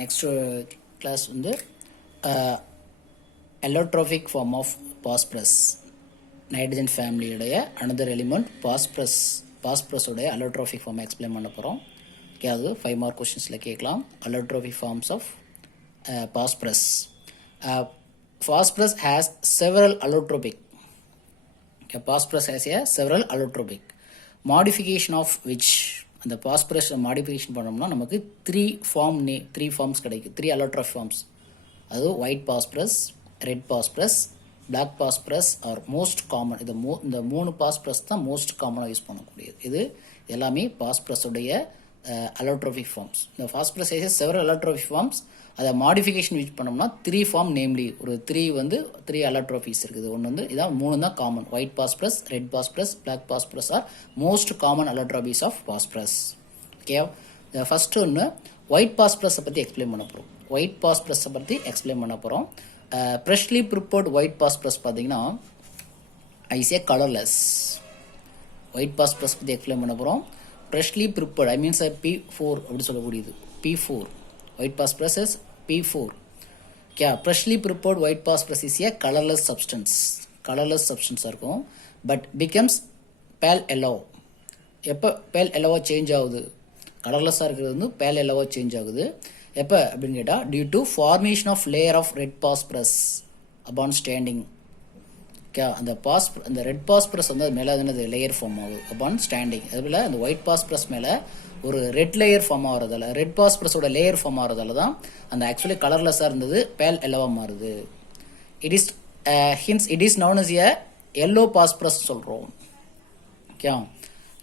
next class வந்து allotrophic form of phosphorus nitrogen family உடைய another element phosphorus உடைய allotrophic form explain பண்ண போறோம். ஓகே, அது 5 மார்க் क्वेश्चंसல கேட்கலாம். allotrophic forms of phosphorus. Phosphorus has several allotropic. Okay, phosphorus has several allotropic modification of which அந்த phosphorus modification பண்ணோம்னா நமக்கு 3 forms கிடைக்கும். 3 allotropic forms. அது white phosphorus, red phosphorus, black phosphorus are most common. இந்த மூணு phosphorus தான் most common use பண்ணக்கூடியது. இது எல்லாமே phosphorus உடைய allotropic forms. இந்த phosphorus has several allotropic forms. அதை மாடிஃபிகேஷன் யூஸ் பண்ணோம்னா 3 ஃபார்ம் நேம்லி ஒரு 3 allotropies இருக்குது. ஒன்று வந்து இதான் 3 தான் common. White phosphorus, red phosphorus, black phosphorus are most common allotropies of phosphorus. Okay, first ஒன்று ஒயிட் பாஸ்பரஸை பற்றி எக்ஸ்பிளைன் பண்ண போகிறோம். ஒயிட் பாஸ்பரஸை பற்றி எக்ஸ்பிளைன் பண்ண போகிறோம். ஃப்ரெஷ்லி ப்ரிப்பேர்ட் ஒயிட் பாஸ்பரஸ் பார்த்தீங்கன்னா ஐசியா கலர்லெஸ். ஒயிட் பாஸ்பரஸ் பற்றி எக்ஸ்பிளைன் பண்ண போகிறோம். Freshly prepared I means P4 அப்படி சொல்லக்கூடியது. P4 white phosphorus is P4. Okay, freshly prepared white phosphorus is a colorless substance இருக்கும். But becomes pale yellow. எப்போ pale yellow change ஆகுது? கலர்லெஸ்ஸாக இருக்கிறது வந்து pale yellow சேஞ்ச் ஆகுது. எப்போ அப்படின்னு கேட்டால் due to formation of layer of red phosphorus upon standing. Okay, அந்த ரெட் பாஸ்பரஸ் வந்து அது மேலே என்னது லேயர் ஃபார்ம் ஆகுது அபான் ஸ்டாண்டிங். அதுபோல் அந்த ஒயிட் பாஸ்பரஸ் மேலே ஒரு ரெட் லேயர் ஃபார்ம் ஆகிறதால, ரெட் பாஸ்பரஸோட லேயர் ஃபார்ம் ஆகிறதால தான் அந்த ஆக்சுவலி கலர்லெஸ்ஸாக இருந்தது பேல் எல்லோவாக மாறுது. It is known as a yellow phosphorus சொல்கிறோம். ஓகே,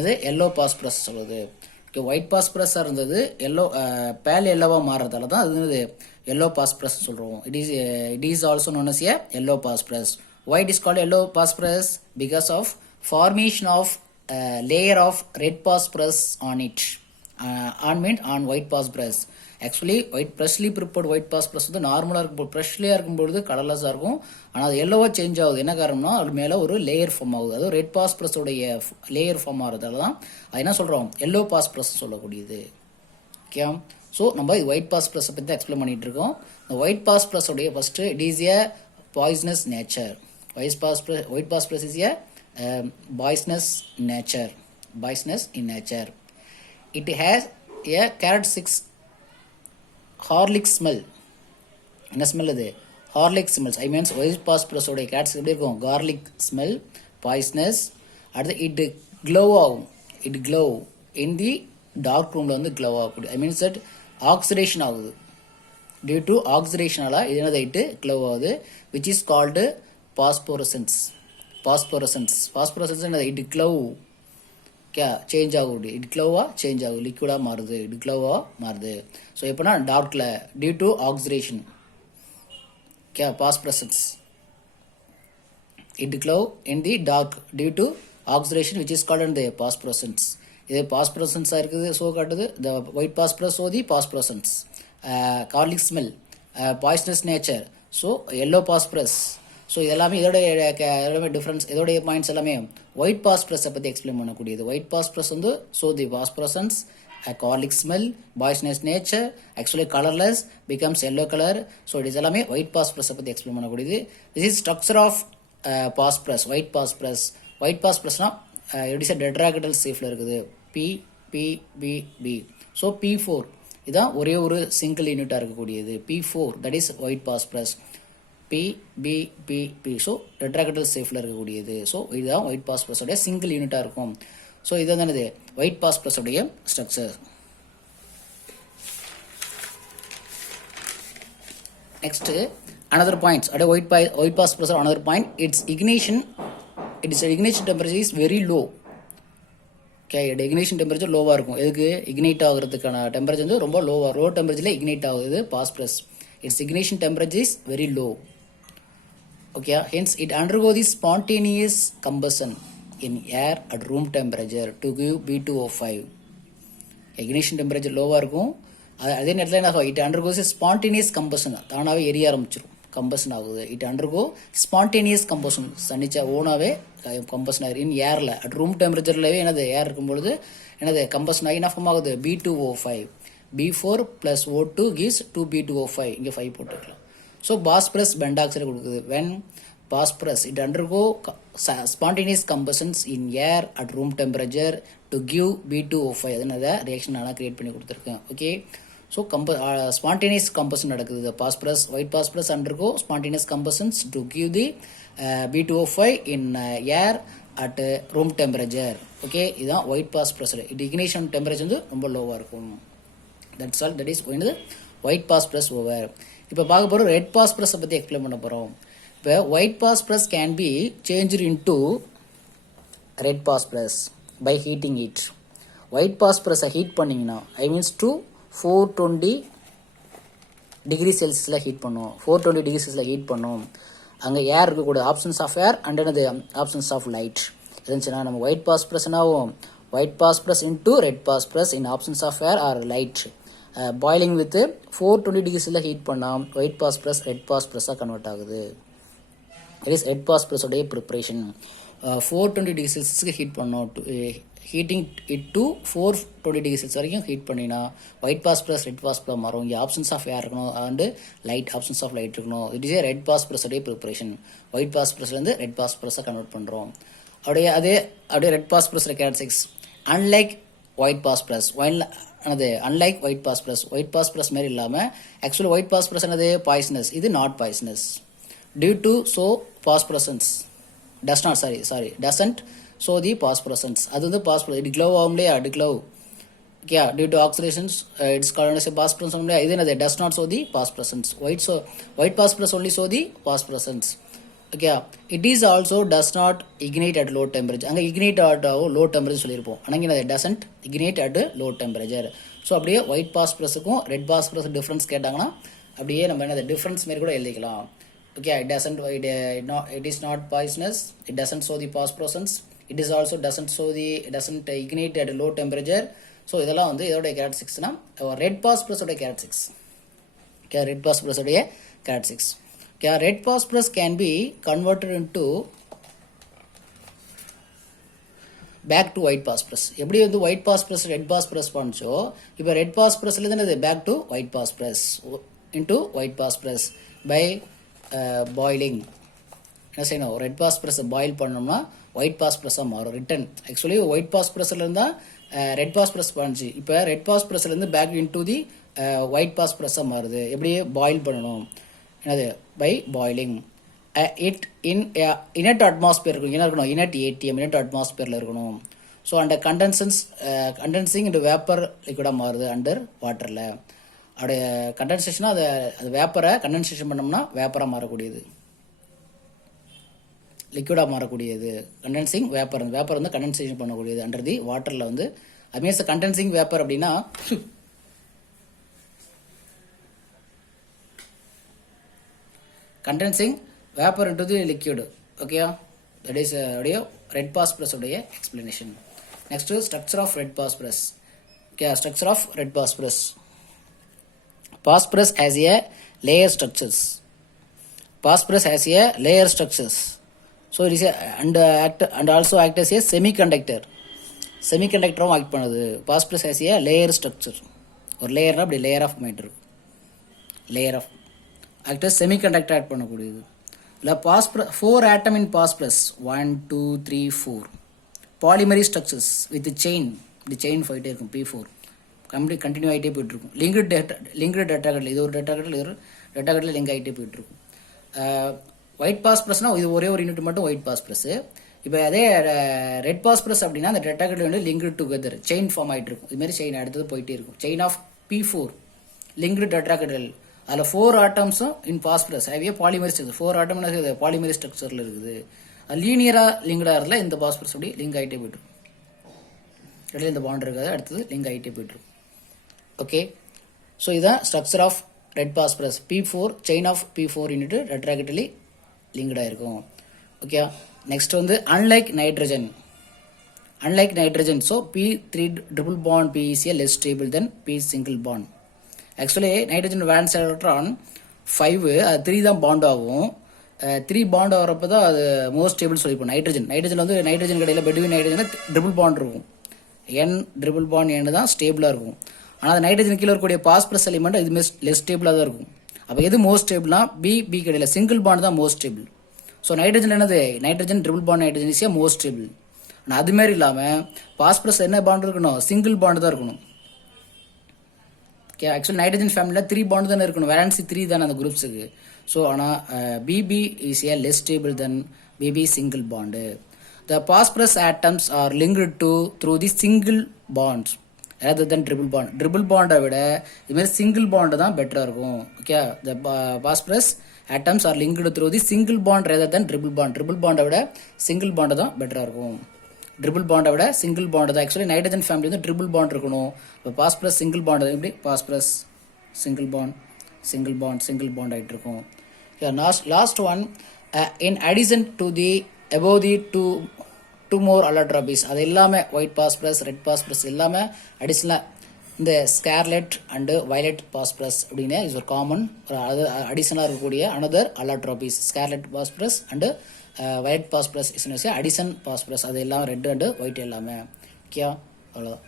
அது எல்லோ பாஸ்பரஸ் சொல்லுது. ஓகே, ஒயிட் பாஸ்பரஸாக இருந்தது பேல் எல்லோவாக மாறுறதால தான் அது என்னது எல்லோ பாஸ்பரஸ் சொல்கிறோம். It is also known as a yellow phosphorus. Why it is called yellow phosphorus? Because of formation of layer of red phosphorus on it. On white phosphorus. Actually freshly prepared white phosphorus வந்து நார்மலாக இருக்கும், ஃப்ரெஷ்லியாக இருக்கும்பொழுது கலர்லெஸ்ஸாக இருக்கும். ஆனால் அது எல்லோவாக change ஆகுது. என்ன காரணம்னா அது மேலே ஒரு லேயர் ஃபார்ம் ஆகுது. அதுவும் ரெட் பாஸ்பரஸோடைய லேயர் ஃபார்ம் ஆகிறதால தான் அது என்ன சொல்கிறோம் எல்லோ பாஸ்பரஸ் சொல்லக்கூடியது. ஓகே, ஸோ நம்ம ஒயிட் பாஸ்பரஸை பற்றி எக்ஸ்பிளைன் பண்ணிட்டு இருக்கோம். இந்த ஒயிட் பாஸ்பரஸோடைய first it is a poisonous nature. White phosphorus is a poisonous in nature. It has a characteristic harlic smell. என்ன ஸ்மெல் அது? Garlic smells. I means white phosphorus உடைய கேட்ஸ் எப்படி இருக்கும்? Garlic smell, poisonous. அடுத்து இட் க்ளோ ஆகும். It glow in the dark ரூமில் வந்து க்ளோ ஆகக்கூடிய ஐ மீன்ஸ் தட் ஆக்சிடேஷன் ஆகுது. டியூ டு ஆக்சிடேஷனால இது என்னது இட்டு க்ளோ ஆகுது. Which is called phosphorescence. என்னது? இட் க்ளோ சேஞ்ச் ஆகுது. இட் க்ளோவா சேஞ்ச் ஆகுது, லிக்விடாக மாறுது, இட் க்ளோவா மாறுது. ஸோ எப்போனா டார்க்கில் due to oxidation. phosphorescence. It glow in the dark due to oxidation which is called the phosphorescence. இது phosphorescenceஆக இருக்குது. ஸோ காட்டுது the white phosphorus. So the phosphorescence. Garlic smell, poisonous nature. So yellow phosphorus. So இதெல்லாமே இதோடைய difference, இதோடைய points எல்லாமே white பாஸ்பரஸை பற்றி எக்ஸ்பிளைன் பண்ணக்கூடியது. ஒயிட் பாஸ்பரஸ் வந்து show the phosphorescence, garlic smell, poisonous nature, actually colourless, becomes yellow colour. So இது எல்லாமே ஒயிட் பாஸ்பரஸை பற்றி எக்ஸ்பிளைன் பண்ணக்கூடியது. This is structure of phosphorus. White பாஸ்பரஸ்னா எப்படி சார் டெட்ராகடல் சேஃபில் இருக்குது. P. ஸோ P4 இதான் ஒரே ஒரு சிங்கிள் யூனிட்டாக இருக்கக்கூடியது. P4 that is white phosphorus. P. So tetrahedral சேஃபில் இருக்கக்கூடியது. ஸோ இதுதான் ஒயிட் பாஸ்பரஸோடைய சிங்கிள் யூனிட்டாக இருக்கும். ஸோ இதுதான் என்னது ஒயிட் பாஸ்பரஸோடைய structure. Next another points at white phosphorus. Another point, its ignition temperature is very low. Okay, ignition temperature லோவாக இருக்கும். எதுக்கு? இக்னைட் ஆகிறதுக்கான டெம்பரேச்சர் வந்து ரொம்ப லோ டெம்பரேச்சரில் இக்னைட் ஆகுது phosphorus. It's ignition temperature is very low. Okay, hence it undergo the spontaneous combustion in air at room temperature to give B2O5. Ignition temperature லோவாக இருக்கும். அதே நேரத்தில் என்ன ஆகும்? இட் அண்டர்கோஸ் ஸ்பான்டேனியஸ் கம்பஷன், தானாகவே எரிய ஆரம்பிச்சிடும், கம்பஷன் ஆகுது. இட் அண்டர்கோ ஸ்பான்டேனியஸ் கம்பஷன், தனிச்சா ஓனாவே கம்பஷன் ஆகுது. இன் ஏரில் அட் ரூம் டெம்பரேச்சர்லவே என்னது ஏர் இருக்கும்பொழுது என்னது கம்பஷன் ஆகி என்ன ஃபார்ம் ஆகுது? B2O5. B4 plus O2 gives 2B2O5. இங்கே 5 போட்டுக்கலாம். ஸோ பாஸ்பரஸ் பெண்ட் ஆக்சைடு கொடுக்குது. when phosphorus it undergo spontaneous combustions in air at room temperature to give B2O5. அதனால ரியாக்ஷன் நான் கிரியேட் பண்ணி கொடுத்துருக்கேன். ஓகே, ஸோ spontaneous combustion நடக்குது. the phosphorus white phosphorus undergo spontaneous combustions to give the B2O5 in air at room temperature. Okay, இதுதான் white phosphorus. இது ignition temperature வந்து ரொம்ப லோவாக இருக்கும். That's all, that is white phosphorus over. இப்போ பார்க்க போகிறோம் ரெட் பாஸ்பரஸை பற்றி எக்ஸ்பிளைன் பண்ண போகிறோம். இப்போ white phosphorus can be change into red phosphorus by heating it. White பாஸ்பரஸை ஹீட் பண்ணிங்கன்னா ஐ மீன்ஸ் டு 420 டிகிரி செல்சியஸில் ஹீட் பண்ணும். 420 டிகிரி செல்சியஸில் ஹீட் பண்ணும். அங்கே ஏர் இருக்கக்கூடாது. ஆப்ஷன்ஸ் ஆஃப் ஏர் அண்ட் என்னது ஆப்ஷன்ஸ் ஆஃப் லைட் இருந்துச்சுன்னா நம்ம ஒயிட் பாஸ்பரஸ் என்னாகும், white phosphorus into red phosphorus in absence of air or light boiling with 420 டிகிரிஸில் ஹீட் பண்ணால் ஒயிட் பாஸ்பரஸ் ரெட் பாஸ்பரஸாக கன்வெர்ட் ஆகுது. இட் இஸ் ரெட் பாஸ்பரஸோடைய ப்ரிப்ரேஷன். 420 டிகிரி செல்சியஸுக்கு ஹீட் பண்ணோம். Heating it to 420 degree Celsius வரைக்கும் heat பண்ணினா ஒயிட் பாஸ்பரஸ் ரெட் பாஸ்பரஸ் மாறும். இங்கே ஆப்ஷன்ஸ் ஆஃப் ஏர் இருக்கணும் and light absence of light இருக்கணும். இட் இஸ் ஏ ரெட் பாஸ்பரஸோடைய ப்ரிப்ரேஷன். ஒயிட் பாஸ்பரஸ்லேருந்து ரெட் பாஸ்பரஸாக கன்வெர்ட் பண்ணுறோம். அப்படியே red phosphorus characteristics unlike white phosphorus. Unlike white phosphorus, white phosphorus மாதிரி இல்லாமல் ஆக்சுவலி ஒயிட் பாஸ்பரஸ் என்னது பாய்சனஸ், இது not poisonous. Due to show phosphorescence doesn't show the phosphorescence. அது வந்து பாஸ்பரஸ் இட் க்ளவ் ஆகும் இல்லையா, the glow okay due to oxidations it's called phosphorus இல்லையா. இது என்னது does not show the phosphorescence. White phosphorus only show the phosphorescence. Okay, it is also does not ignite at low temperature. அங்கே ignite at low temperature சொல்லியிருப்போம். ஆனால் இங்கே doesn't ignite at low temperature. So அப்படியே white பாஸ்பரஸுக்கும் red phosphorus difference கேட்டாங்கன்னா அப்படியே நம்ம என்ன டிஃப்ரென்ஸ் மாரி கூட எழுதிக்கலாம். Okay, it is not poisonous, it doesn't show the phosphorescence, it is also doesn't ignite at low temperature. So இதெல்லாம் வந்து இதோடைய கேரக்டரிஸ்டிக்ஸ்னா ரெட் பாஸ்பரஸோடைய கேரக்டரிஸ்டிக்ஸ். ஓகே, ரெட் பாஸ்பரஸோடைய characteristics. Okay, red phosphorus can be converted into back to white phosphorus. எப்படி வந்து white phosphorus red phosphorus பண்ணுச்சோ இப்போ red phosphorus இருந்து back to white phosphorus into white phosphorus by boiling. என்ன செய்யணும், red phosphorus boil பண்ணோம்னா white பாஸ்பரஸாக மாறும். Written actually white பாஸ்பரஸ்லேருந்து தான் ரெட் பாஸ்பரஸ் பண்ணுச்சு. இப்போ ரெட் பாஸ்பரஸ்லேருந்து பேக் இன்டு தி ஒயிட் பாஸ்பரஸாக மாறுது. எப்படியே பாயில் பண்ணணும், என்னது by boiling. It inert atmosphere இருக்கும். என்ன இருக்கணும், இனட் ஏடிஎம் இனட் அட்மாஸ்பியரில் இருக்கணும். ஸோ அண்டர் கண்டென்சிங் இந்த வேப்பர் லிக்விடாக மாறுது அண்டர் வாட்டரில். அப்படியே கண்டென்சேஷனாக அது வேப்பரை கண்டென்சேஷன் பண்ணோம்னா வேப்பராக மாறக்கூடியது, லிக்விடாக மாறக்கூடியது. கண்டென்சிங் வேப்பர் வந்து கண்டென்சேஷன் பண்ணக்கூடியது அண்டர் தி வாட்டரில் வந்து. அது மீன்ஸ் கண்டென்சிங் வேப்பர் அப்படின்னா condensing vapor into the liquid. Okay, that is red phosphorus உடைய explanation. Next structure of red phosphorus. Okay, structure of red phosphorus. Phosphorus has a layer structures. So it is and also act as a semiconductor. Semiconductor act பண்ணுது. Phosphorus has a layer structure. ஒரு லேயர்னா அப்படி layer of mind இருக்கும். Layer of actor semiconductor add பண்ணக்கூடியது. இல்லை 4 atom in phosphorus 1 2 3 4 பாலிமரி structures with chain. இப்படி chain போயிட்டே இருக்கும். P4 கண்டினியூ ஆகிட்டே போயிட்டுருக்கும். லிங்க்டு டெட்ராகடல், இது ஒரு டெட்ராகடல், இது ஒரு டெட்ராகடல் லிங்க் ஆகிட்டே போயிட்டுருக்கும். ஒயிட் பாஸ்பரஸ்னால் இது ஒரே ஒரு யூனிட் மட்டும் ஒயிட் பாஸ்பரஸ். இப்போ அதே ரெட் பாஸ்பரஸ் அப்படின்னா அந்த டெட்ராகடல் வந்து லிங்க்டு டுகெதர் செயின் ஃபார்ம் ஆகிட்டு இருக்கும். இதுமாதிரி செயின் அடுத்தது போயிட்டே இருக்கும். Chain of P4 linked tetrahedral. அதில் 4 ஆட்டம்ஸும் in phosphorus have a polymeric structure. 4 atom polymeric ஸ்ட்ரக்சரில் இருக்குது. அது லீனியராக லிங்க்டாக இருந்தால் இந்த பாஸ்பரஸ் அப்படி லிங்க் ஆகிட்டே போய்ட்டுருக்கும். இடையில இந்த பாண்ட் இருக்காது, அடுத்தது லிங்க் ஆகிட்டே போய்ட்டுருக்கும். ஓகே, ஸோ இதுதான் structure of red phosphorus. P4 chain of P4 unit tetrahedrally லிங்க்டாக இருக்கும். ஓகே, நெக்ஸ்ட் வந்து unlike nitrogen. So P3 triple bond P is a less stable than P single bond. Actually nitrogen valence electron 5 அது 3 தான் bond ஆகும். 3 bond ஆகிறப்ப தான் அது most stable சொல்லிப்போம். Nitrogen வந்து nitrogen கடையில் பெட்வீன் நைட்ரஜனில் ட்ரிபிள் பாண்ட் இருக்கும். N ட்ரிபிள் பாண்ட் N தான் ஸ்டேபிளாக இருக்கும். ஆனால் அந்த நைட்ரஜன் கீழே இருக்கக்கூடிய பாஸ்பரஸ் எலிமெண்ட் இது லெஸ் ஸ்டேபிளாக தான் இருக்கும். அப்போ எது மோஸ்ட் ஸ்டேபிள்னா பி கிடையாது, சிங்கிள் பாண்ட் தான் மோஸ்ட் ஸ்டேபிள். ஸோ நைட்ரஜன் என்னது, nitrogen triple bond nitrogen is most stable. ஆனால் அதுமாரி இல்லாமல் பாஸ்பரஸ் என்ன பாண்ட் இருக்கணும், சிங்கிள் பாண்ட் தான் இருக்கணும். ஓகே, ஆக்சுவலி நைட்ரஜன் ஃபேமிலியில் 3 பாண்ட் தானே இருக்கணும், வேலன்சி 3 தானே அந்த குரூப்ஸுக்கு. ஸோ ஆனால் PP is a less stable than PP single bond. The phosphorus atoms are linked to through the single bonds rather than triple bond. Triple பாண்டை விட இதுமாதிரி சிங்கிள் பாண்டு தான் பெட்டராக இருக்கும். Okay, the phosphorus atoms are linked through the single bond rather than triple bond. Triple பாண்டை விட single bond தான் பெட்டராக இருக்கும். ட்ரிபிள் பாண்டை விட சிங்கிள் பாண்டு தான். ஆக்சுவலி நைட்ரஜன் ஃபேமிலி வந்து ட்ரிபிள் பாண்ட் இருக்கணும். இப்போ பாஸ்பரஸ் சிங்கிள் பாண்டு எப்படி, பாஸ்பரஸ் சிங்கிள் பாண்ட் ஆகிட்டு இருக்கும். Last one, in addition to the above the two more allotropes, அது எல்லாமே ஒயிட் பாஸ்பரஸ், ரெட் பாஸ்பரஸ் எல்லாமே அடிஷ்னலாக இந்த ஸ்கார்லெட் அண்டு வயலட் பாஸ்பரஸ் அப்படின்னு இது ஒரு காமன் அது அடிஷனலாக இருக்கக்கூடிய another allotropes. Scarlet phosphorus and violet phosphorus is addition phosphorus, அது எல்லாம் ரெட் அண்டு ஒயிட் எல்லாமே. ஓகே, அவ்வளோதான்.